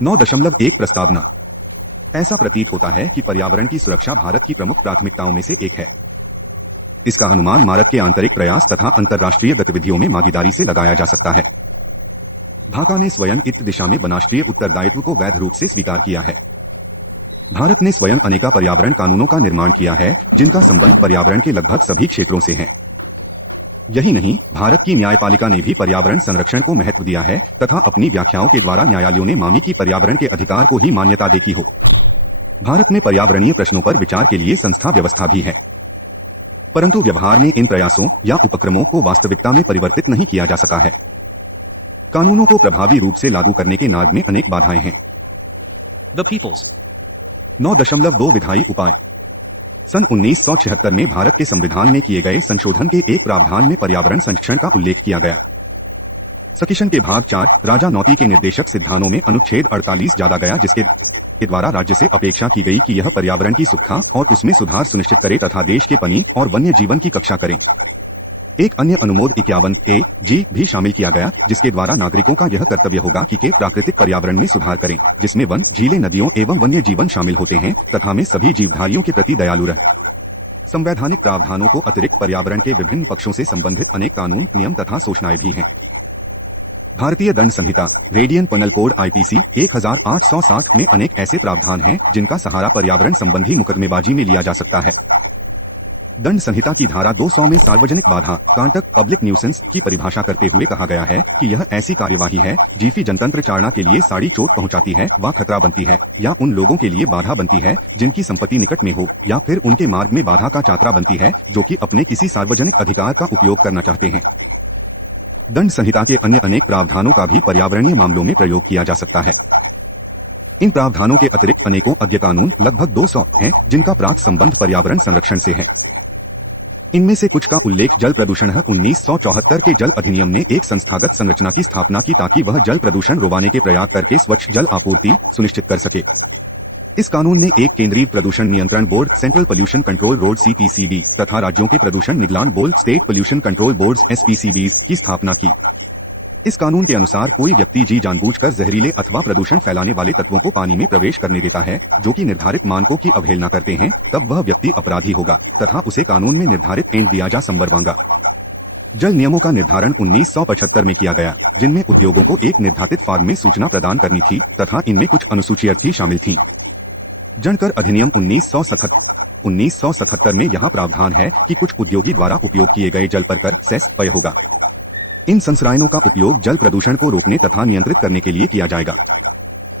9.1 प्रस्तावना। ऐसा प्रतीत होता है कि पर्यावरण की सुरक्षा भारत की प्रमुख प्राथमिकताओं में से एक है। इसका अनुमान भारत के आंतरिक प्रयास तथा अंतर्राष्ट्रीय गतिविधियों में भागीदारी से लगाया जा सकता है। ढाका ने स्वयं इस दिशा में राष्ट्रीय उत्तरदायित्व को वैध रूप से स्वीकार किया है। भारत ने स्वयं अनेका पर्यावरण कानूनों का निर्माण किया है, जिनका संबंध पर्यावरण के लगभग सभी क्षेत्रों से है। यही नहीं, भारत की न्यायपालिका ने भी पर्यावरण संरक्षण को महत्व दिया है तथा अपनी व्याख्याओं के द्वारा न्यायालयों ने मांगी कि पर्यावरण के अधिकार को ही मान्यता दे की हो। भारत में पर्यावरणीय प्रश्नों पर विचार के लिए संस्था व्यवस्था भी है, परंतु व्यवहार में इन प्रयासों या उपक्रमों को वास्तविकता में परिवर्तित नहीं किया जा सका है। कानूनों को प्रभावी रूप से लागू करने के मार्ग में अनेक बाधाएं हैं। The People's 9.2 विधायी उपाय। सन 1976 में भारत के संविधान में किए गए संशोधन के एक प्रावधान में पर्यावरण संरक्षण का उल्लेख किया गया। सकिशन के भाग 4 राजा नौती के निर्देशक सिद्धांतों में अनुच्छेद 48 जोड़ा गया, जिसके द्वारा राज्य से अपेक्षा की गई कि यह पर्यावरण की सुरक्षा और उसमें सुधार सुनिश्चित करे तथा देश के पानी और वन्य जीवन की रक्षा करे। एक अन्य अनुमोद 51A(G) भी शामिल किया गया, जिसके द्वारा नागरिकों का यह कर्तव्य होगा कि के प्राकृतिक पर्यावरण में सुधार करें, जिसमें वन, झीलें, नदियों एवं वन्य जीवन शामिल होते हैं तथा में सभी जीवधारियों के प्रति दयालु रहे। संवैधानिक प्रावधानों को अतिरिक्त पर्यावरण के विभिन्न पक्षों से संबंधित अनेक कानून, नियम तथा सूचनाएं भी हैं। भारतीय दंड संहिता रेडियन पनल कोड IPC 1860 में अनेक ऐसे प्रावधान हैं जिनका सहारा पर्यावरण संबंधी मुकदमेबाजी में लिया जा सकता है। दंड संहिता की धारा 200 में सार्वजनिक बाधा कांटक पब्लिक न्यूसेंस की परिभाषा करते हुए कहा गया है कि यह ऐसी कार्यवाही है जिसकी जनतंत्र चारणा के लिए साड़ी चोट पहुंचाती है व खतरा बनती है या उन लोगों के लिए बाधा बनती है जिनकी संपत्ति निकट में हो या फिर उनके मार्ग में बाधा का चातरा बनती है जो कि अपने किसी सार्वजनिक अधिकार का उपयोग करना चाहते हैं। दंड संहिता के अन्य अनेक प्रावधानों का भी पर्यावरणीय मामलों में प्रयोग किया जा सकता है। इन प्रावधानों के अतिरिक्त अनेकों अन्य कानून लगभग 200 हैं जिनका प्राप्त संबंध पर्यावरण संरक्षण से है। इनमें से कुछ का उल्लेख जल प्रदूषण 1974 के जल अधिनियम ने एक संस्थागत संरचना की स्थापना की ताकि वह जल प्रदूषण रोकने के प्रयास करके स्वच्छ जल आपूर्ति सुनिश्चित कर सके। इस कानून ने एक केंद्रीय प्रदूषण नियंत्रण board central pollution control board CPCB तथा राज्यों के प्रदूषण निगरान board state pollution control board SPCBs की स्थापना की। इस कानून के अनुसार कोई व्यक्ति जी जानबूझकर जहरीले अथवा प्रदूषण फैलाने वाले तत्वों को पानी में प्रवेश करने देता है जो कि निर्धारित मानकों की अवहेलना करते हैं, तब वह व्यक्ति अपराधी होगा तथा उसे कानून में निर्धारित दंड दिया जा संवरवागा। जल नियमों का निर्धारण 1975 में किया गया, जिनमें उद्योगों को एक निर्धारित फॉर्म में सूचना प्रदान करनी थी तथा इनमें कुछ अनुसूचियां भी शामिल थीं। जनकर अधिनियम 1977 में यह प्रावधान है कि कुछ उद्योगी द्वारा उपयोग किए गए जल पर कर सेस व्यय होगा। इन संसरायनों का उपयोग जल प्रदूषण को रोकने तथा नियंत्रित करने के लिए किया जाएगा।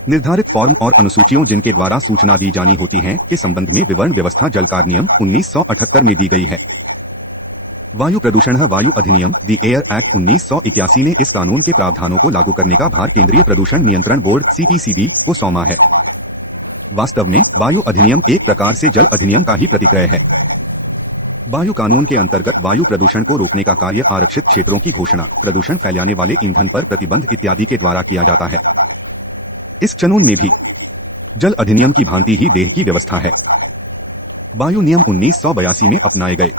निर्धारित फॉर्म और अनुसूचियों जिनके द्वारा सूचना दी जानी होती है के संबंध में विवरण व्यवस्था जल कार्य नियम 1978 में दी गई है। वायु प्रदूषण वायु अधिनियम द एयर एक्ट 1981 ने इस कानून के प्रावधानों को लागू करने का भार केंद्रीय प्रदूषण नियंत्रण बोर्ड CPCB को सौंपा है। वास्तव में वायु अधिनियम एक प्रकार से जल अधिनियम का ही प्रतिक्रय है। वायु कानून के अंतर्गत वायु प्रदूषण को रोकने का कार्य आरक्षित क्षेत्रों की घोषणा, प्रदूषण फैलाने वाले ईंधन पर प्रतिबंध इत्यादि के द्वारा किया जाता है। इस कानून में भी जल अधिनियम की भांति ही देह की व्यवस्था है। वायु नियम 1982 में अपनाए गए।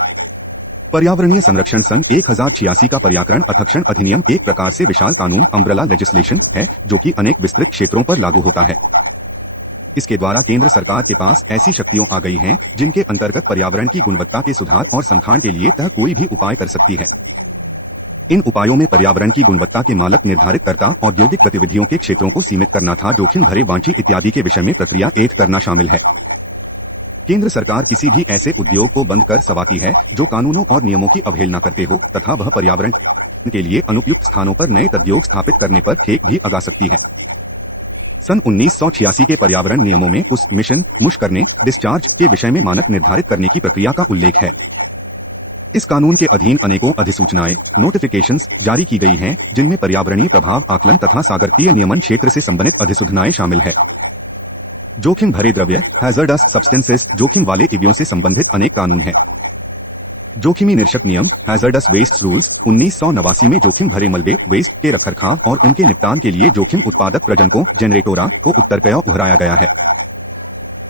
पर्यावरणीय संरक्षण सन 1086 का पर्यावरण अथक्षण अधिनियम एक प्रकार से विशाल कानून अम्ब्रेला लेजिस्लेशन है जो कि अनेक विस्तृत क्षेत्रों पर लागू होता है। इसके द्वारा केंद्र सरकार के पास ऐसी शक्तियां आ गई हैं जिनके अंतर्गत पर्यावरण की गुणवत्ता के सुधार और संरक्षण के लिए तह कोई भी उपाय कर सकती है। इन उपायों में पर्यावरण की गुणवत्ता के मानक निर्धारित करता औद्योगिक गतिविधियों के क्षेत्रों को सीमित करना था, जोखिम भरे वांछित इत्यादि के विषय में प्रक्रिया एथ करना शामिल है। केंद्र सरकार किसी भी ऐसे उद्योग को बंद कर सवाती है जो कानूनों और नियमों की अवहेलना करते हो तथा वह पर्यावरण के लिए अनुपयुक्त स्थानों पर नए उद्योग स्थापित करने पर ठेक भी लगा सकती है। सन 1986 के पर्यावरण नियमों में उस मिशन मुश करने डिस्चार्ज के विषय में मानक निर्धारित करने की प्रक्रिया का उल्लेख है। इस कानून के अधीन अनेकों अधिसूचनाएं नोटिफिकेशंस जारी की गई हैं जिनमें पर्यावरणीय प्रभाव आकलन तथा सागरीय नियमन क्षेत्र से संबंधित अधिसूचनाएं शामिल है। जोखिम भरे द्रव्य हैजर्डस सब्सटेंसेस जोखिम वाले द्रव्यों से संबंधित अनेक कानून हैं। जोखिमी निरशक नियम हैजर्डस वेस्ट रूल्स 1989 में जोखिम भरे मलबे वेस्ट के रखरखाव और उनके निपटान के लिए जोखिम उत्पादक प्रजनकों जनरेटोरा को उत्तरकया उभराया गया है।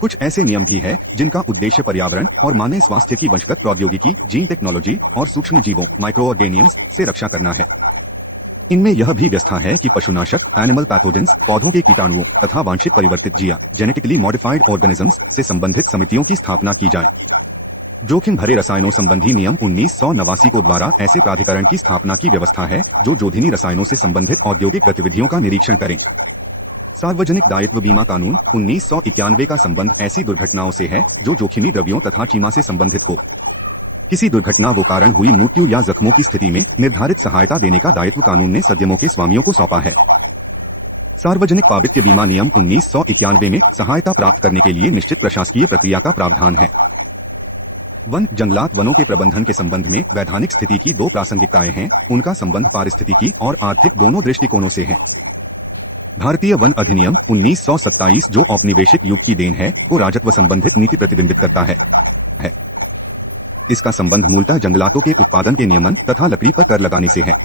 कुछ ऐसे नियम भी है जिनका उद्देश्य पर्यावरण और मानव स्वास्थ्य की वंशगत प्रौद्योगिकी जीन टेक्नोलॉजी और सूक्ष्म जीवों माइक्रो ऑर्गेनियम्स से रक्षा करना है। इनमें यह भी व्यवस्था है कि पशुनाशक एनिमल पैथोजेंस, पौधों के कीटाणुओं तथा वांछित परिवर्तित जीआ जेनेटिकली मॉडिफाइड ऑर्गेनिजम्स से संबंधित समितियों की स्थापना की जाए। जोखिम भरे रसायनों संबंधी नियम 1989 को द्वारा ऐसे प्राधिकरण की स्थापना की व्यवस्था है जो जोखिमी रसायनों से संबंधित औद्योगिक गतिविधियों का निरीक्षण करें। सार्वजनिक दायित्व बीमा कानून 1991 का संबंध ऐसी दुर्घटनाओं से है जो जोखिमी द्रव्यों तथा चीमा से संबंधित हो। किसी दुर्घटना वो कारण हुई मृत्यु या जख्मों की स्थिति में निर्धारित सहायता देने का दायित्व कानून ने सद्यमों के स्वामियों को सौंपा है। सार्वजनिक पावित्र्य बीमा नियम 1991 में सहायता प्राप्त करने के लिए निश्चित प्रशासकीय प्रक्रिया का प्रावधान है। वन जंगलात वनों के प्रबंधन के संबंध में वैधानिक स्थिति की दो प्रासंगिकताएं हैं, उनका संबंध पारिस्थितिकी और आर्थिक दोनों दृष्टिकोणों से है। भारतीय वन अधिनियम 1927 जो औपनिवेशिक युग की देन है को राजस्व संबंधित नीति प्रतिबिंबित करता है। इसका संबंध मूलतः जंगलातों के उत्पादन के नियमन तथा लकड़ी पर कर लगाने से है।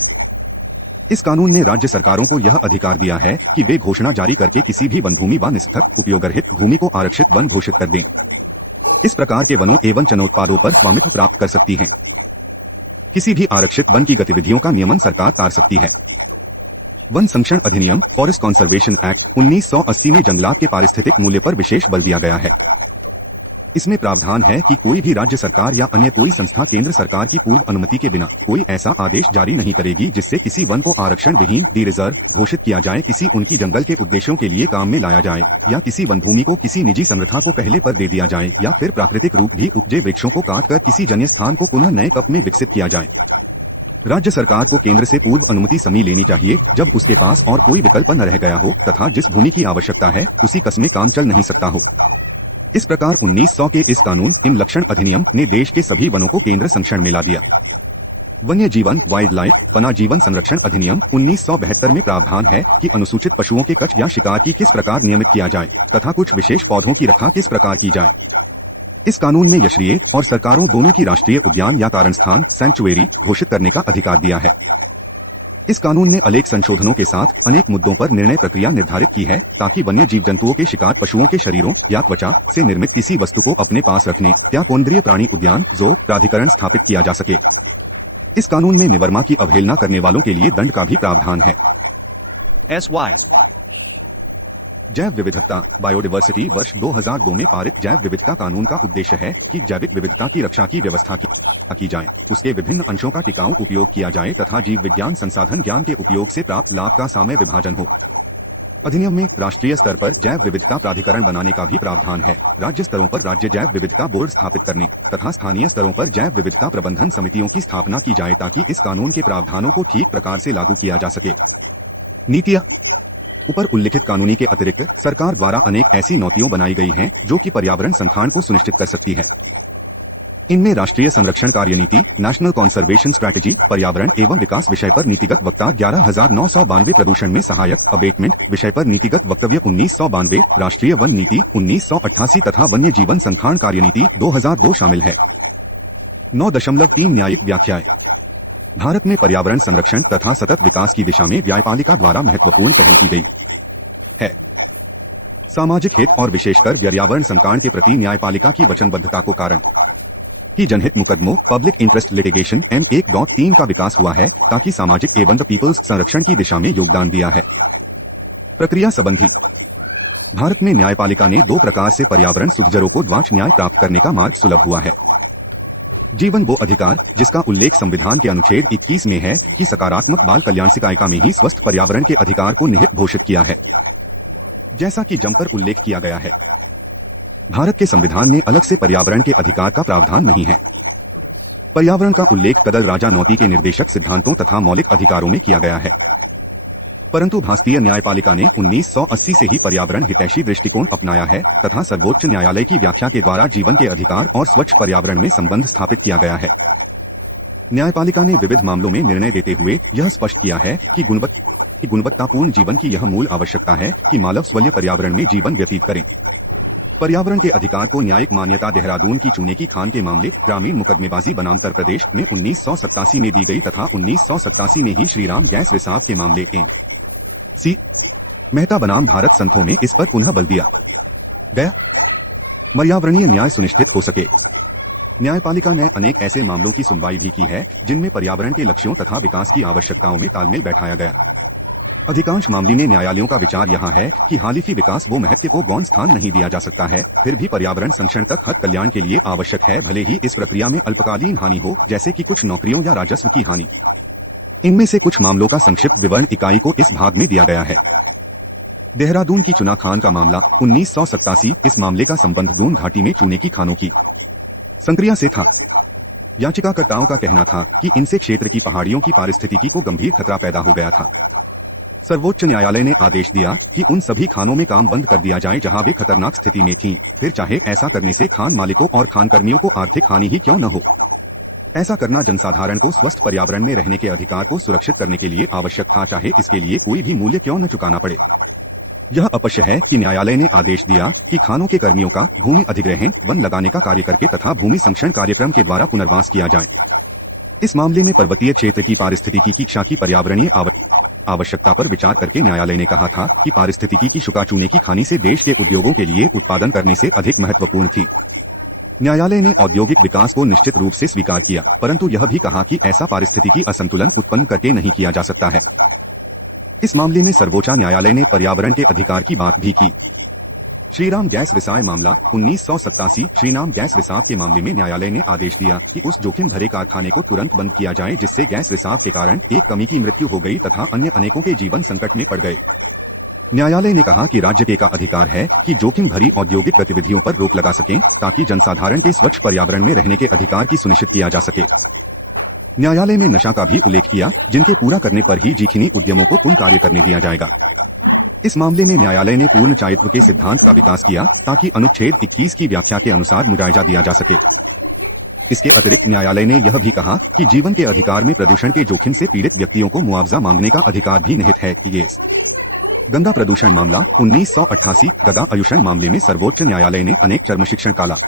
इस कानून ने राज्य सरकारों को यह अधिकार दिया है कि वे घोषणा जारी करके किसी भी वन भूमि व निस्सथक उपयोगरहित भूमि को आरक्षित वन घोषित कर दें। इस प्रकार के वनों एवं चनोत्पादों पर स्वामित्व प्राप्त कर सकती हैं। किसी भी आरक्षित वन की गतिविधियों का नियमन सरकार तार सकती है। वन संरक्षण अधिनियम फॉरेस्ट कॉन्जर्वेशन एक्ट 1980 में जंगलात के पारिस्थितिक मूल्य पर विशेष बल दिया गया है। इसमें प्रावधान है कि कोई भी राज्य सरकार या अन्य कोई संस्था केंद्र सरकार की पूर्व अनुमति के बिना कोई ऐसा आदेश जारी नहीं करेगी जिससे किसी वन को आरक्षण विहीन डी रिजर्व घोषित किया जाए, किसी उनकी जंगल के उद्देश्यों के लिए काम में लाया जाए या किसी वन भूमि को किसी निजी संस्था को पहले पर दे दिया जाए या फिर प्राकृतिक रूप भी उपजे वृक्षों को काटकर किसी जन्य स्थान को पुनः नए कप में विकसित किया जाए। राज्य सरकार को केंद्र से पूर्व अनुमति समी लेनी चाहिए जब उसके पास और कोई विकल्प न रह गया हो तथा जिस भूमि की आवश्यकता है उसी कस में काम चल नहीं सकता हो। इस प्रकार 1900 के इस कानून इन लक्षण अधिनियम ने देश के सभी वनों को केंद्र संरक्षण में ला दिया। वन्य जीवन वाइल्ड लाइफ वना जीवन संरक्षण अधिनियम 1972 में प्रावधान है कि अनुसूचित पशुओं के कट या शिकार की किस प्रकार नियमित किया जाए तथा कुछ विशेष पौधों की रक्षा किस प्रकार की जाए। इस कानून में यशरीय और सरकारों दोनों की राष्ट्रीय उद्यान या कारण स्थान सैंक्चुएरी घोषित करने का अधिकार दिया है। इस कानून ने अनेक संशोधनों के साथ अनेक मुद्दों पर निर्णय प्रक्रिया निर्धारित की है ताकि वन्य जीव जंतुओं के शिकार पशुओं के शरीरों या त्वचा से निर्मित किसी वस्तु को अपने पास रखने या केंद्रीय प्राणी उद्यान जो प्राधिकरण स्थापित किया जा सके। इस कानून में निवर्मा की अवहेलना करने वालों के लिए दंड का भी प्रावधान है। SY जैव विविधता बायोडायवर्सिटी वर्ष 2002 में पारित जैव विविधता कानून का उद्देश्य है कि जैविक विविधता की रक्षा की व्यवस्था की जाए, उसके विभिन्न अंशों का टिकाऊ उपयोग किया जाए तथा जीव विज्ञान संसाधन ज्ञान के उपयोग से प्राप्त लाभ का सामय विभाजन हो। अधिनियम में राष्ट्रीय स्तर पर जैव विविधता प्राधिकरण बनाने का भी प्रावधान है। राज्य स्तरों पर राज्य जैव विविधता बोर्ड स्थापित करने तथा स्थानीय स्तरों पर जैव विविधता प्रबंधन समितियों की स्थापना की जाए ताकि इस कानून के प्रावधानों को ठीक प्रकार से लागू किया जा सके। नीतियाँ ऊपर उल्लिखित कानूनी के अतिरिक्त सरकार द्वारा अनेक ऐसी नीतियां बनाई गई हैं जो कि पर्यावरण संरक्षण को सुनिश्चित कर सकती है। इनमें राष्ट्रीय संरक्षण कार्यनीति, नेशनल कंजर्वेशन स्ट्रैटेजी, पर्यावरण एवं विकास विषय पर नीतिगत वक्ता 11,992, प्रदूषण में सहायक अबेटमेंट विषय पर नीतिगत वक्तव्य 1992, राष्ट्रीय वन नीति 1988 तथा वन्य जीवन संरक्षण कार्यनीति 2002 शामिल है। 9.3 न्यायिक व्याख्याएं। भारत में पर्यावरण संरक्षण तथा सतत विकास की दिशा में न्यायपालिका द्वारा महत्वपूर्ण पहल की गई है। सामाजिक हित और विशेषकर पर्यावरण संरक्षण के प्रति न्यायपालिका की वचनबद्धता को कारण ही जनहित मुकदमों पब्लिक इंटरेस्ट लिटिगेशन M1.3 का विकास हुआ है ताकि सामाजिक एवं द पीपल्स संरक्षण की दिशा में योगदान दिया है। प्रक्रिया संबंधी भारत में न्यायपालिका ने दो प्रकार से पर्यावरण सुधजरों को द्वांच न्याय प्राप्त करने का मार्ग सुलभ हुआ है। जीवन वो अधिकार जिसका उल्लेख संविधान के अनुच्छेद 21 में है कि सकारात्मक बाल कल्याण सिकायिका में ही स्वस्थ पर्यावरण के अधिकार को निहित घोषित किया है। जैसा कि जम पर उल्लेख किया गया है, भारत के संविधान में अलग से पर्यावरण के अधिकार का प्रावधान नहीं है। पर्यावरण का उल्लेख कदल राजा नौती के निर्देशक सिद्धांतों तथा मौलिक अधिकारों में किया गया है, परंतु भारतीय न्यायपालिका ने 1980 से ही पर्यावरण हितैषी दृष्टिकोण अपनाया है तथा सर्वोच्च न्यायालय की व्याख्या के द्वारा जीवन के अधिकार और स्वच्छ पर्यावरण में संबंध स्थापित किया गया है। न्यायपालिका ने विविध मामलों में निर्णय देते हुए यह स्पष्ट किया है कि गुणवत्तापूर्ण जीवन की यह मूल आवश्यकता है कि मानव स्वल्य पर्यावरण में जीवन व्यतीत करें। पर्यावरण के अधिकार को न्यायिक मान्यता देहरादून की चूने की खान के मामले ग्रामीण मुकदमेबाजी बनाम उत्तर प्रदेश में 1987 में दी गई तथा 1987 में ही श्रीराम गैस रिसाव के मामले C. मेहता बनाम भारत संथों में इस पर पुनः बल दिया गया। पर्यावरणीय न्याय सुनिश्चित हो सके, न्यायपालिका ने अनेक ऐसे मामलों की सुनवाई भी की है जिनमें पर्यावरण के लक्ष्यों तथा विकास की आवश्यकताओं में तालमेल बैठाया गया। अधिकांश मामले में न्यायालयों का विचार यह है कि हालिफी विकास वो महत्व को गौण स्थान नहीं दिया जा सकता है, फिर भी पर्यावरण संरक्षण तक हद कल्याण के लिए आवश्यक है, भले ही इस प्रक्रिया में अल्पकालीन हानि हो, जैसे कि कुछ नौकरियों या राजस्व की हानि। इनमें से कुछ मामलों का संक्षिप्त विवरण इकाई को इस भाग में दिया गया है। देहरादून की चुना खान का मामला 1987। इस मामले का संबंध दून घाटी में चूने की खानों की संक्रिया से था। याचिकाकर्ताओं का कहना था कि इनसे क्षेत्र की पहाड़ियों की पारिस्थितिकी को गंभीर खतरा पैदा हो गया था। सर्वोच्च न्यायालय ने आदेश दिया कि उन सभी खानों में काम बंद कर दिया जाए जहां वे खतरनाक स्थिति में थीं, फिर चाहे ऐसा करने से खान मालिकों और खान कर्मियों को आर्थिक हानि ही क्यों न हो। ऐसा करना जनसाधारण को स्वस्थ पर्यावरण में रहने के अधिकार को सुरक्षित करने के लिए आवश्यक था, चाहे इसके लिए कोई भी मूल्य क्यों न चुकाना पड़े। यह अपश्य है कि न्यायालय ने आदेश दिया कि खानों के कर्मियों का भूमि अधिग्रहण, वन लगाने का कार्य करके तथा भूमि संरक्षण कार्यक्रम के द्वारा पुनर्वास किया जाए। इस मामले में पर्वतीय क्षेत्र की पारिस्थितिकी की क्षय की पर्यावरणीय आवश्यकता पर विचार करके न्यायालय ने कहा था कि पारिस्थितिकी की शुका चूने की खानी से देश के उद्योगों के लिए उत्पादन करने से अधिक महत्वपूर्ण थी। न्यायालय ने औद्योगिक विकास को निश्चित रूप से स्वीकार किया, परंतु यह भी कहा कि ऐसा पारिस्थितिकी असंतुलन उत्पन्न करके नहीं किया जा सकता है। इस मामले में सर्वोच्च न्यायालय ने पर्यावरण के अधिकार की बात भी की। श्रीराम गैस रिसाव मामला 1987। श्रीराम गैस रिसाव के मामले में न्यायालय ने आदेश दिया कि उस जोखिम भरे कारखाने को तुरंत बंद किया जाए जिससे गैस रिसाव के कारण एक कमी की मृत्यु हो गई तथा अन्य अनेकों के जीवन संकट में पड़ गए। न्यायालय ने कहा कि राज्य का अधिकार है कि जोखिम भरी औद्योगिक गतिविधियों पर रोक लगा सकें ताकि जनसाधारण के स्वच्छ पर्यावरण में रहने के अधिकार की सुनिश्चित किया जा सके। न्यायालय में नशा का भी उल्लेख किया, जिनके पूरा करने पर ही जीखनी उद्यमों को पुनः कार्य करने दिया जाएगा। इस मामले में न्यायालय ने पूर्ण चायत्व के सिद्धांत का विकास किया ताकि अनुच्छेद 21 की व्याख्या के अनुसार मुआवजा दिया जा सके। इसके अतिरिक्त न्यायालय ने यह भी कहा कि जीवन के अधिकार में प्रदूषण के जोखिम से पीड़ित व्यक्तियों को मुआवजा मांगने का अधिकार भी निहित है। गंगा प्रदूषण मामला 1988। गंगा आयुषण मामले में सर्वोच्च न्यायालय ने अनेक चर्म शिक्षण काला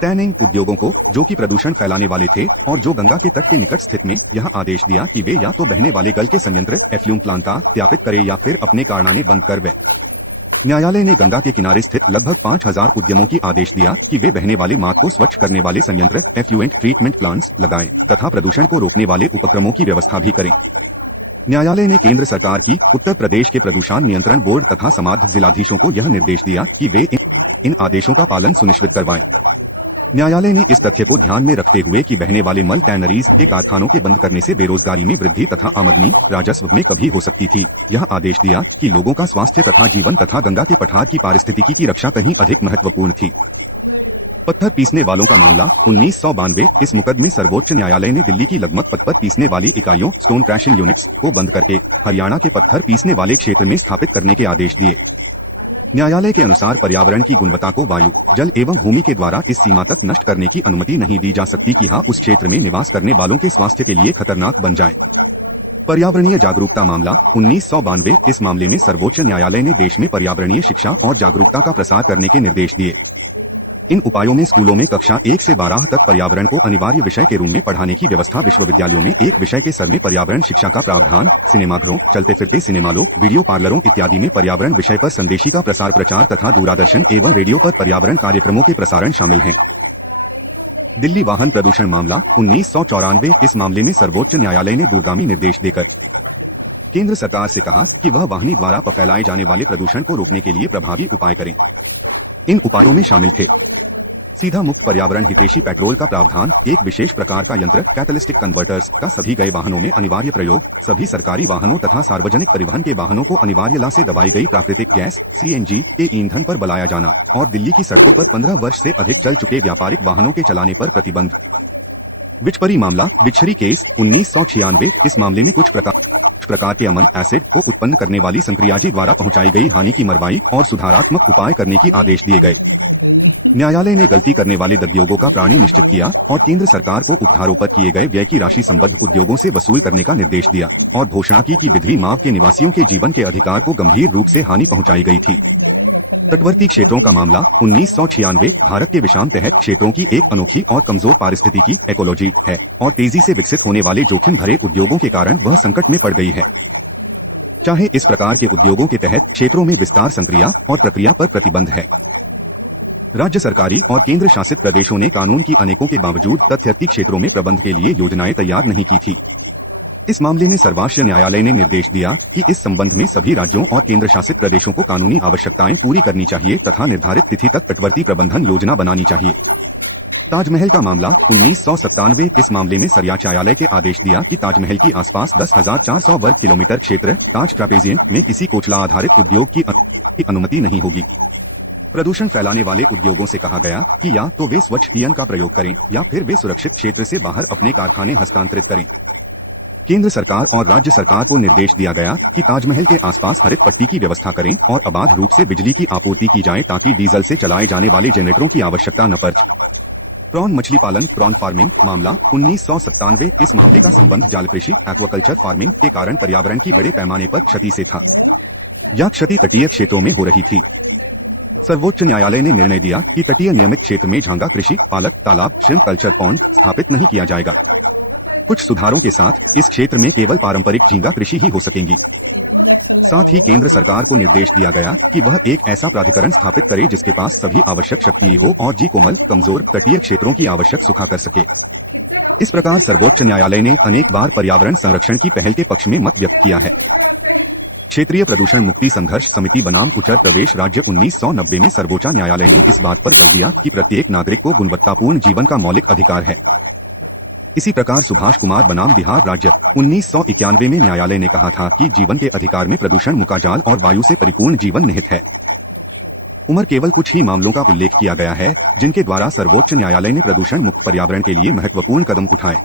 टैनिंग उद्योगों को, जो कि प्रदूषण फैलाने वाले थे और जो गंगा के तट के निकट स्थित में, यह आदेश दिया कि वे या तो बहने वाले गल के संयंत्र एफ्यूम प्लांटा त्यापित करे या फिर अपने कारणाने बंद कर वे। न्यायालय ने गंगा के किनारे स्थित लगभग 5000 उद्यमों की आदेश दिया कि वे बहने वाले मार्ग को स्वच्छ करने वाले संयंत्र एफ्लुएंट ट्रीटमेंट प्लांट्स लगाएं तथा प्रदूषण को रोकने वाले उपक्रमों की व्यवस्था भी करें। न्यायालय ने केंद्र सरकार की, उत्तर प्रदेश के प्रदूषण नियंत्रण बोर्ड तथा समाज जिलाधीशों को यह निर्देश दिया कि वे इन आदेशों का पालन सुनिश्चित करवाएं। न्यायालय ने इस तथ्य को ध्यान में रखते हुए कि बहने वाले मल टैनरीज के कारखानों के बंद करने से बेरोजगारी में वृद्धि तथा आमदनी राजस्व में कमी हो सकती थी, यह आदेश दिया कि लोगों का स्वास्थ्य तथा जीवन तथा गंगा के पठार की पारिस्थितिकी की रक्षा कहीं अधिक महत्वपूर्ण थी। पत्थर पीसने वालों का मामला 1992। इस मुकदमे सर्वोच्च न्यायालय ने दिल्ली की लगभग पत्थर पीसने वाली इकाइयों स्टोन क्रैशिंग यूनिट्स को बंद करके हरियाणा के पत्थर पीसने वाले क्षेत्र में स्थापित करने के आदेश दिए। न्यायालय के अनुसार पर्यावरण की गुणवत्ता को वायु, जल एवं भूमि के द्वारा इस सीमा तक नष्ट करने की अनुमति नहीं दी जा सकती कि उस क्षेत्र में निवास करने वालों के स्वास्थ्य के लिए खतरनाक बन जाए। पर्यावरणीय जागरूकता मामला 1992। इस मामले में सर्वोच्च न्यायालय ने देश में पर्यावरणीय शिक्षा और जागरूकता का प्रसार करने के निर्देश दिए। इन उपायों में स्कूलों में कक्षा 1 से 12 तक पर्यावरण को अनिवार्य विषय के रूप में पढ़ाने की व्यवस्था, विश्वविद्यालयों में एक विषय के स्तर में पर्यावरण शिक्षा का प्रावधान, सिनेमाघरों, चलते फिरते सिनेमालों, वीडियो पार्लरों इत्यादि में पर्यावरण विषय पर संदेशी का प्रसार प्रचार तथा दूरदर्शन एवं रेडियो पर पर्यावरण कार्यक्रमों के प्रसारण शामिल हैं। दिल्ली वाहन प्रदूषण मामला 1994। इस मामले में सर्वोच्च न्यायालय ने दूरगामी निर्देश देकर केंद्र सरकार से कहा कि वह वाहनी द्वारा फैलाए जाने वाले प्रदूषण को रोकने के लिए प्रभावी उपाय करें। इन उपायों में शामिल थे सीधा मुक्त पर्यावरण हितैषी पेट्रोल का प्रावधान, एक विशेष प्रकार का यंत्र कैटलिस्टिक कन्वर्टर्स का सभी गए वाहनों में अनिवार्य प्रयोग, सभी सरकारी वाहनों तथा सार्वजनिक परिवहन के वाहनों को अनिवार्य ला से दबाई गई प्राकृतिक गैस CNG के ईंधन पर बुलाया जाना और दिल्ली की सड़कों पर 15 वर्ष से अधिक चल चुके व्यापारिक वाहनों के चलाने पर प्रतिबंध। विचपरी मामला डिक्शनरी केस 1996। इस मामले में कुछ प्रकार के अमन एसिड को उत्पन्न करने वाली संक्रियाजी द्वारा पहुंचाई गई हानि की मरवाई और सुधारात्मक उपाय करने की आदेश दिए गए। न्यायालय ने गलती करने वाले उद्योगों का प्राणी निश्चित किया और केंद्र सरकार को उपधारों पर किए गए व्यय की राशि संबद्ध उद्योगों से वसूल करने का निर्देश दिया और घोषणा की कि बिधरी माव के निवासियों के जीवन के अधिकार को गंभीर रूप से हानि पहुंचाई गई थी। तटवर्ती क्षेत्रों का मामला 1996। भारत के विषम तहत क्षेत्रों की एक अनोखी और कमजोर पारिस्थितिकी इकोलॉजी है और तेजी से विकसित होने वाले जोखिम भरे उद्योगों के कारण वह संकट में पड़ गई है। चाहे इस प्रकार के उद्योगों के तहत क्षेत्रों में विस्तार संक्रिया और प्रक्रिया पर प्रतिबंध है। राज्य सरकारी और केंद्र शासित प्रदेशों ने कानून की अनेकों के बावजूद तथ्यर्थी क्षेत्रों में प्रबंध के लिए योजनाएं तैयार नहीं की थी। इस मामले में सर्वोच्च न्यायालय ने निर्देश दिया कि इस संबंध में सभी राज्यों और केंद्र शासित प्रदेशों को कानूनी आवश्यकताएं पूरी करनी चाहिए तथा निर्धारित तिथि तक तटवर्ती प्रबंधन योजना बनानी चाहिए। ताजमहल का मामला 1997। इस मामले में सर्वोच्च न्यायालय के आदेश दिया कि ताजमहल की आसपास 10,400 वर्ग किलोमीटर क्षेत्र ताज ट्रापेजियंट में किसी कोयला आधारित उद्योग की अनुमति नहीं होगी। प्रदूषण फैलाने वाले उद्योगों से कहा गया कि या तो वे स्वच्छ ईंधन का प्रयोग करें या फिर वे सुरक्षित क्षेत्र से बाहर अपने कारखाने हस्तांतरित करें। केंद्र सरकार और राज्य सरकार को निर्देश दिया गया कि ताजमहल के आसपास हरित पट्टी की व्यवस्था करें और अबाध रूप से बिजली की आपूर्ति की जाए ताकि डीजल से चलाए जाने वाले जनरेटरों की आवश्यकता न पड़े। प्रॉन मछली पालन प्रॉन फार्मिंग मामला 1997। इस मामले का संबंध जाल कृषि एक्वाकल्चर फार्मिंग के कारण पर्यावरण की बड़े पैमाने पर क्षति से था। यह क्षति तटीय क्षेत्रों में हो रही थी। सर्वोच्च न्यायालय ने निर्णय दिया कि तटीय नियमित क्षेत्र में झींगा कृषि पालक तालाब श्रिम्प कल्चर पॉन्ड स्थापित नहीं किया जाएगा। कुछ सुधारों के साथ इस क्षेत्र में केवल पारंपरिक झींगा कृषि ही हो सकेंगी। साथ ही केंद्र सरकार को निर्देश दिया गया कि वह एक ऐसा प्राधिकरण स्थापित करे जिसके पास सभी आवश्यक शक्ति हो और कोमल कमजोर तटीय क्षेत्रों की आवश्यक सुखा कर सके। इस प्रकार सर्वोच्च न्यायालय ने अनेक बार पर्यावरण संरक्षण की पहल के पक्ष में मत व्यक्त किया है। क्षेत्रीय प्रदूषण मुक्ति संघर्ष समिति बनाम उत्तर प्रदेश राज्य 1990 में सर्वोच्च न्यायालय ने इस बात पर बल दिया कि प्रत्येक नागरिक को गुणवत्तापूर्ण जीवन का मौलिक अधिकार है। इसी प्रकार सुभाष कुमार बनाम बिहार राज्य 1991 में न्यायालय ने कहा था कि जीवन के अधिकार में प्रदूषण मुका जाल और वायु से परिपूर्ण जीवन निहित है। उमर केवल कुछ ही मामलों का उल्लेख किया गया है जिनके द्वारा सर्वोच्च न्यायालय ने प्रदूषण मुक्त पर्यावरण के लिए महत्वपूर्ण कदम उठाए।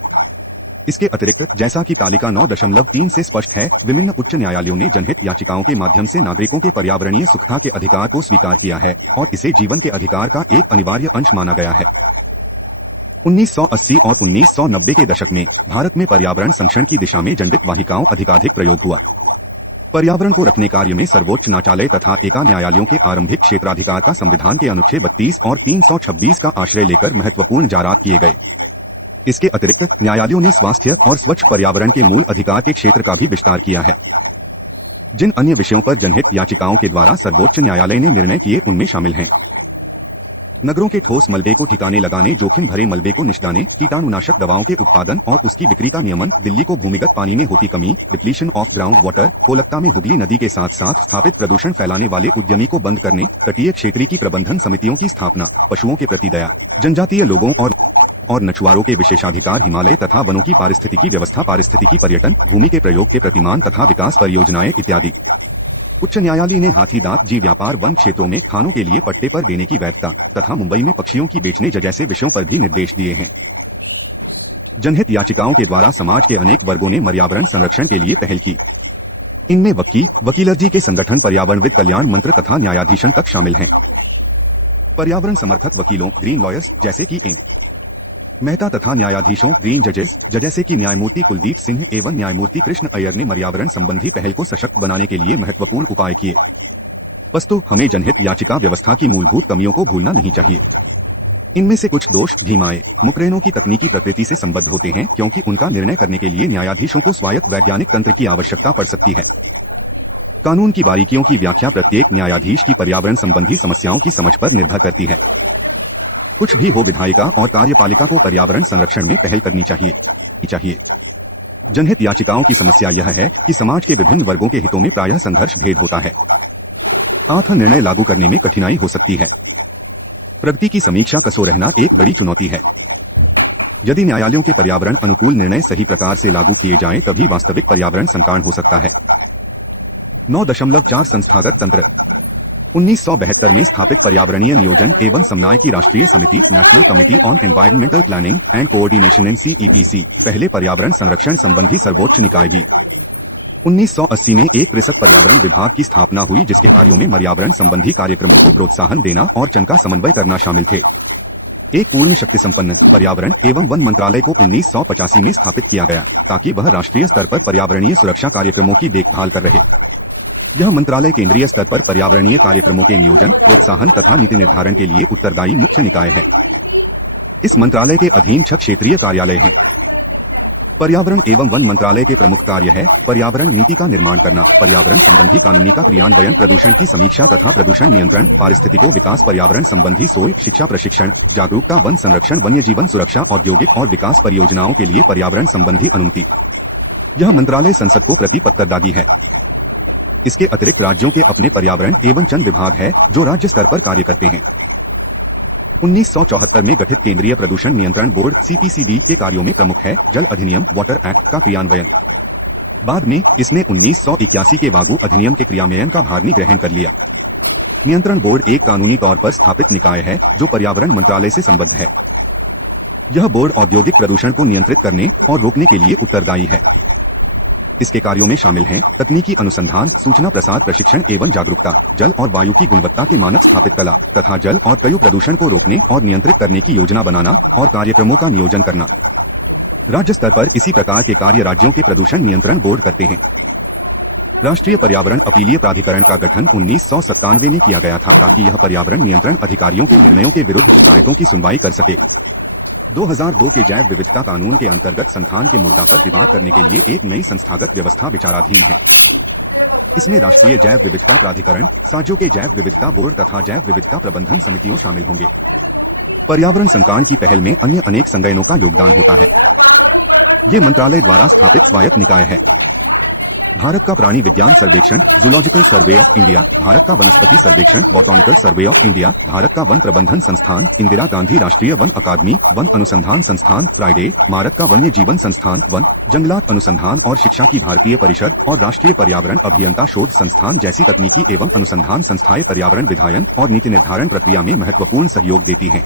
इसके अतिरिक्त जैसा कि तालिका 9.3 से स्पष्ट है, विभिन्न उच्च न्यायालयों ने जनहित याचिकाओं के माध्यम से नागरिकों के पर्यावरणीय सुरक्षा के अधिकार को स्वीकार किया है और इसे जीवन के अधिकार का एक अनिवार्य अंश माना गया है। 1980 और 1990 के दशक में भारत में पर्यावरण संरक्षण की दिशा में जनहित वाहिकाओं अधिकाधिक प्रयोग हुआ। पर्यावरण को रखने कार्य में सर्वोच्च न्यायालय तथा एका न्यायालयों के आरंभिक क्षेत्राधिकार का संविधान के अनुच्छेद 32 और 326 का आश्रय लेकर महत्वपूर्ण जारात किए गए। इसके अतिरिक्त न्यायालयों ने स्वास्थ्य और स्वच्छ पर्यावरण के मूल अधिकार के क्षेत्र का भी विस्तार किया है। जिन अन्य विषयों पर जनहित याचिकाओं के द्वारा सर्वोच्च न्यायालय ने निर्णय किए उनमें शामिल हैं नगरों के ठोस मलबे को ठिकाने लगाने, जोखिम भरे मलबे को निस्तारने, कीटाणुनाशक दवाओं के उत्पादन और उसकी बिक्री का नियमन, दिल्ली को भूमिगत पानी में होती कमी, depletion of ground water, Kolkata में हुगली नदी के साथ साथ स्थापित प्रदूषण फैलाने वाले उद्यमी को बंद करने, तटीय क्षेत्रीय की प्रबंधन समितियों की स्थापना, पशुओं के प्रति दया, जनजातीय लोगों और नछुआरों के विशेषाधिकार, हिमालय तथा वनों की पारिस्थितिकी व्यवस्था, पारिस्थितिकी पर्यटन, भूमि के प्रयोग के प्रतिमान तथा विकास परियोजनाएं इत्यादि। उच्च न्यायालय ने हाथी दांत जीव व्यापार वन क्षेत्रों में खानों के लिए पट्टे पर देने की वैधता तथा मुंबई में पक्षियों की बेचने जैसे विषयों पर भी निर्देश दिए हैं। जनहित याचिकाओं के द्वारा समाज के अनेक वर्गों ने पर्यावरण संरक्षण के लिए पहल की। इनमें वकीलर्जी के संगठन, पर्यावरणविद कल्याण मंत्र तथा न्यायाधीशन तक शामिल हैं। पर्यावरण समर्थक वकीलों ग्रीन लॉयर्स जैसे कि एम मेहता तथा न्यायाधीशों ग्रीन जजेस जैसे कि न्यायमूर्ति कुलदीप सिंह एवं न्यायमूर्ति कृष्ण अय्यर ने पर्यावरण संबंधी पहल को सशक्त बनाने के लिए महत्वपूर्ण उपाय किए। वस्तु हमें जनहित याचिका व्यवस्था की मूलभूत कमियों को भूलना नहीं चाहिए। इनमें से कुछ दोष धीमाए मुकरेनों की तकनीकी प्रकृति से संबद्ध होते हैं क्योंकि उनका निर्णय करने के लिए न्यायाधीशों को स्वायत्त वैज्ञानिक तंत्र की आवश्यकता पड़ सकती है। कानून की बारीकियों की व्याख्या प्रत्येक न्यायाधीश की पर्यावरण संबंधी समस्याओं की समझ पर निर्भर करती है। कुछ भी हो, विधायिका और कार्यपालिका को पर्यावरण संरक्षण में पहल करनी चाहिए। जनहित याचिकाओं की समस्या यह है कि समाज के विभिन्न वर्गों के हितों में प्रायः संघर्ष भेद होता है। आत्म निर्णय लागू करने में कठिनाई हो सकती है। प्रगति की समीक्षा कसो रहना एक बड़ी चुनौती है। यदि न्यायालयों के पर्यावरण अनुकूल निर्णय सही प्रकार से लागू किए जाएं तभी वास्तविक पर्यावरण संरक्षण हो सकता है। 9.4 संस्थागत तंत्र 1972 में स्थापित पर्यावरणीय नियोजन एवं समन्वय की राष्ट्रीय समिति national committee on environmental planning and coordination (NCEPC) पहले पर्यावरण संरक्षण संबंधी सर्वोच्च निकाय भी। 1980 में एक पृथक पर्यावरण विभाग की स्थापना हुई जिसके कार्यों में पर्यावरण संबंधी कार्यक्रमों को प्रोत्साहन देना और जन का समन्वय करना शामिल थे। एक पूर्ण शक्ति संपन्न पर्यावरण एवं वन मंत्रालय को 1985 में स्थापित किया गया ताकि वह राष्ट्रीय स्तर पर पर्यावरणीय सुरक्षा कार्यक्रमों की देखभाल कर रहे। यह मंत्रालय केंद्रीय स्तर पर पर्यावरणीय कार्यक्रमों के नियोजन, प्रोत्साहन तथा नीति निर्धारण के लिए उत्तरदायी मुख्य निकाय है। इस मंत्रालय के अधीन 6 क्षेत्रीय कार्यालय हैं। पर्यावरण एवं वन मंत्रालय के प्रमुख कार्य है पर्यावरण नीति का निर्माण करना, पर्यावरण संबंधी कानूनी का क्रियान्वयन, प्रदूषण की समीक्षा तथा प्रदूषण नियंत्रण, पारिस्थितिको विकास, पर्यावरण संबंधी सोच, शिक्षा प्रशिक्षण, जागरूकता, वन संरक्षण, वन्य जीवन सुरक्षा, औद्योगिक और विकास परियोजनाओं के लिए पर्यावरण संबंधी अनुमति। यह मंत्रालय संसद को प्रति पत्तरदागी है। इसके अतिरिक्त राज्यों के अपने पर्यावरण एवं चंद विभाग है जो राज्य स्तर पर कार्य करते हैं। 1974 में गठित केंद्रीय प्रदूषण नियंत्रण बोर्ड CPCB के कार्यों में प्रमुख है जल अधिनियम वाटर एक्ट का क्रियान्वयन। बाद में इसने 1981 के वागू अधिनियम के क्रियान्वयन का भार ग्रहण कर लिया। नियंत्रण बोर्ड एक कानूनी तौर पर स्थापित निकाय है जो पर्यावरण मंत्रालय से संबद्ध है। यह बोर्ड औद्योगिक प्रदूषण को नियंत्रित करने और रोकने के लिए उत्तरदायी है। इसके कार्यों में शामिल हैं तकनीकी अनुसंधान, सूचना प्रसार, प्रशिक्षण एवं जागरूकता, जल और वायु की गुणवत्ता के मानक स्थापित कला तथा जल और वायु प्रदूषण को रोकने और नियंत्रित करने की योजना बनाना और कार्यक्रमों का नियोजन करना। राज्य स्तर पर इसी प्रकार के कार्य राज्यों के प्रदूषण नियंत्रण बोर्ड करते हैं। राष्ट्रीय पर्यावरण अपीलीय प्राधिकरण का गठन 1997 में किया गया था ताकि यह पर्यावरण नियंत्रण अधिकारियों के निर्णयों के विरुद्ध शिकायतों की सुनवाई कर सके। 2002 के जैव विविधता कानून के अंतर्गत संस्थान के मुद्दा पर विवाद करने के लिए एक नई संस्थागत व्यवस्था विचाराधीन है। इसमें राष्ट्रीय जैव विविधता प्राधिकरण, राज्यों के जैव विविधता बोर्ड तथा जैव विविधता प्रबंधन समितियों शामिल होंगे। पर्यावरण संकाय की पहल में अन्य अनेक संगठनों का योगदान होता है। ये मंत्रालय द्वारा स्थापित स्वायत्त निकाय है। भारत का प्राणी विज्ञान सर्वेक्षण zoological survey of India, Bharat का वनस्पति सर्वेक्षण botanical survey of India, Bharat का वन प्रबंधन संस्थान, इंदिरा गांधी राष्ट्रीय वन अकादमी, वन अनुसंधान संस्थान फ्राइडे, भारत का वन्य जीवन संस्थान वन, जंगलात अनुसंधान और शिक्षा की भारतीय परिषद और राष्ट्रीय पर्यावरण अभियंता शोध संस्थान जैसी तकनीकी एवं अनुसंधान संस्थाएं पर्यावरण विधायन और नीति निर्धारण प्रक्रिया में महत्वपूर्ण सहयोग देती हैं।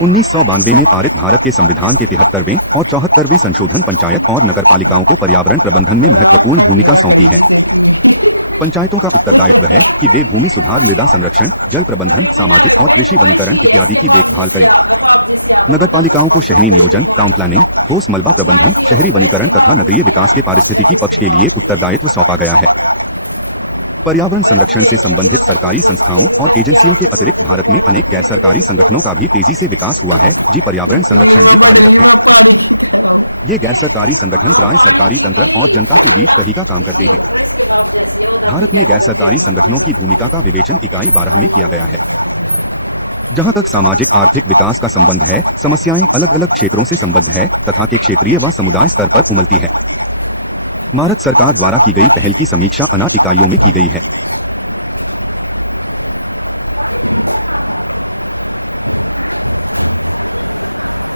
1992 में पारित भारत के संविधान के 73वें और 74वें संशोधन पंचायत और नगर पालिकाओं को पर्यावरण प्रबंधन में महत्वपूर्ण भूमिका सौंपी है। पंचायतों का उत्तरदायित्व है कि वे भूमि सुधार, मृदा संरक्षण, जल प्रबंधन, सामाजिक और कृषि वनीकरण इत्यादि की देखभाल करें। नगर पालिकाओं को शहरी नियोजन, टाउन प्लानिंग, ठोस मलबा प्रबंधन, शहरी वनीकरण तथा नगरीय विकास के पारिस्थितिकी पक्ष के लिए उत्तरदायित्व सौंपा गया है। पर्यावरण संरक्षण से संबंधित सरकारी संस्थाओं और एजेंसियों के अतिरिक्त भारत में अनेक गैर सरकारी संगठनों का भी तेजी से विकास हुआ है जो पर्यावरण संरक्षण में कार्यरत हैं। ये गैर सरकारी संगठन प्राय सरकारी तंत्र और जनता के बीच कही का काम करते हैं। भारत में गैर सरकारी संगठनों की भूमिका का विवेचन इकाई 12 में किया गया है। जहां तक सामाजिक आर्थिक विकास का संबंध है, समस्याएं अलग अलग क्षेत्रों से संबद्ध है तथा के क्षेत्रीय व समुदाय स्तर पर उमलती है। भारत सरकार द्वारा की गई पहल की समीक्षा अना इकाइयों में की गई है।